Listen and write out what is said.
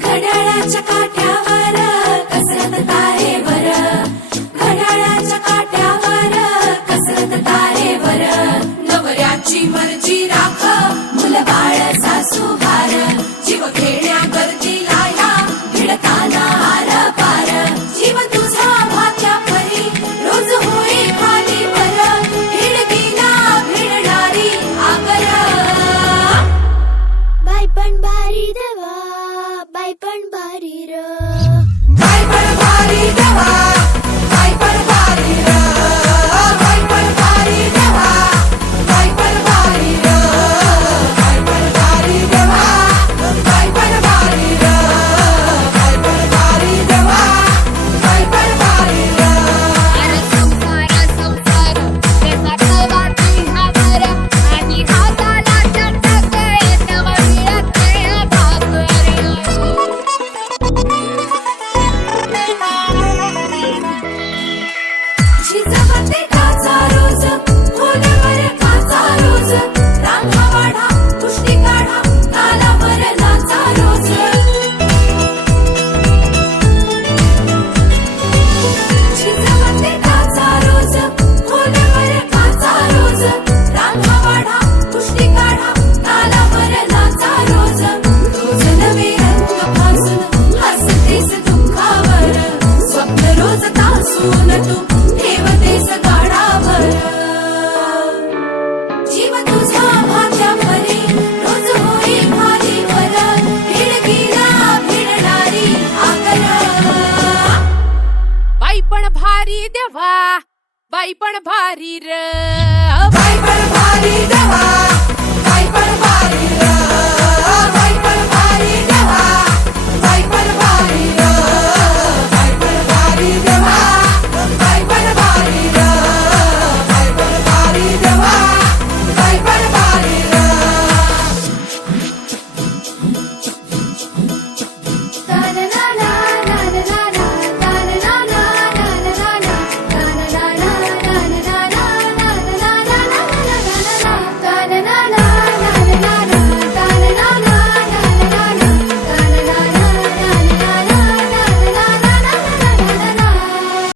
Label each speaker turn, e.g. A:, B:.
A: घड्याळाच्या काठ्या bye, bye. દવા. બાઈ પણ ભારી ર.
B: બાઈ પણ ભારી દવા.